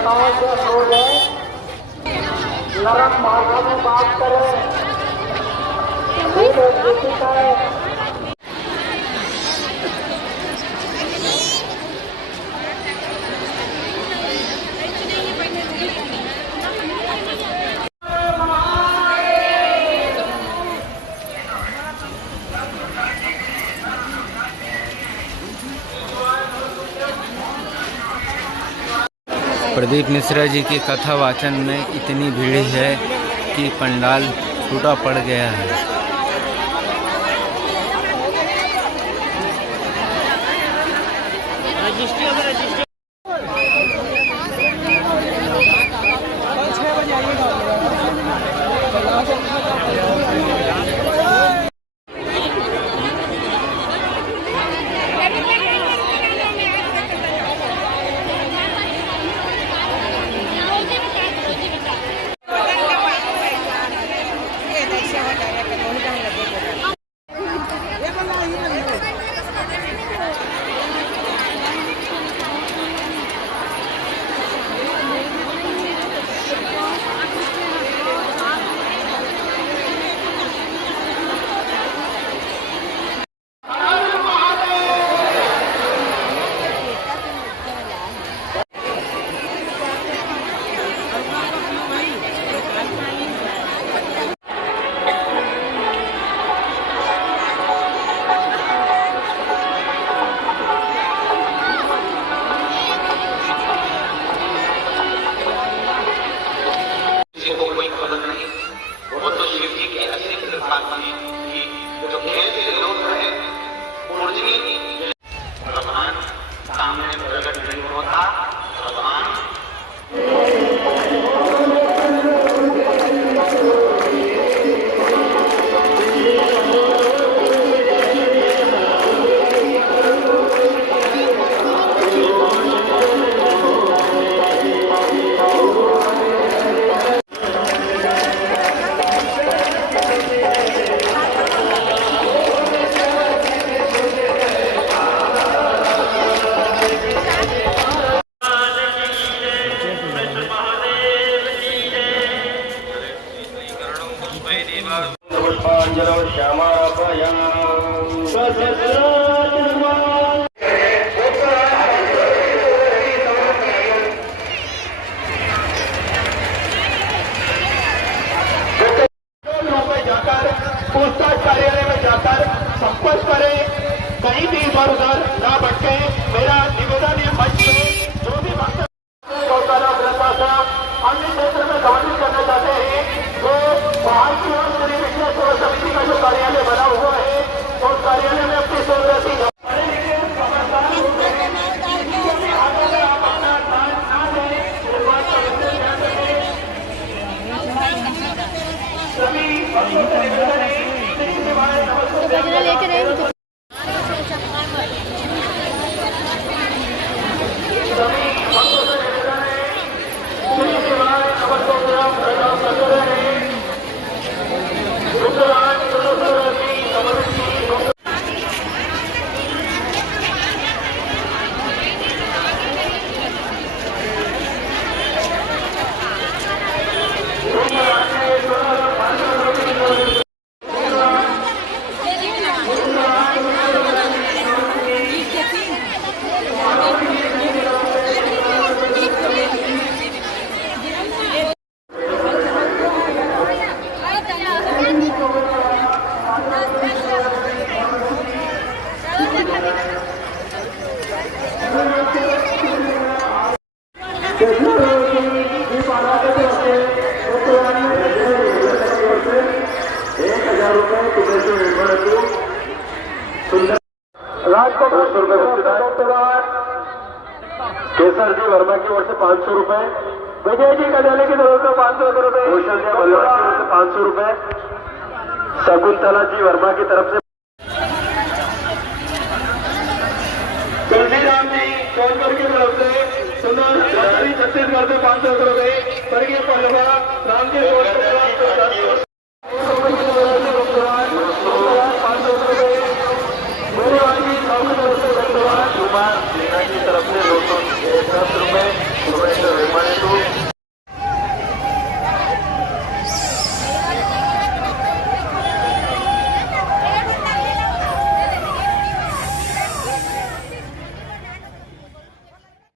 कार्यकर्ताओं से अनुरोध है, नरम भाषा में बात करें। है प्रदीप मिश्रा जी की कथा वाचन में इतनी भीड़ है कि पंडाल छूटा पड़ गया है। पूछताछ कार्यालय में जाकर संपर्क करें, कहीं भी इधर उधर ना भटके। मेरा निवेदन है, मंच में जो भी भक्त गौशाला प्रशासन अन्य क्षेत्र में सम्मिलित करना चाहते हैं, तो बाहर की ओर श्री विद्या सेवा समिति का जो कार्यालय बना हुआ है, उस कार्यालय में अपनी सोच लेके रहे राजकोट केसर जी वर्मा की ओर से 500 रुपए, विजय जी कल्याणी की तरफ से 500 रुपए, कौशल जी बल्लवा की ओर से 500 रुपए, शकुंतला जी वर्मा की तरफ से, तुलसीराम जी सोनपुर की तरफ से, सुंदर छत्तीसगढ़ से 500 रुपए, स्वर्गीय बल्लवा राम जी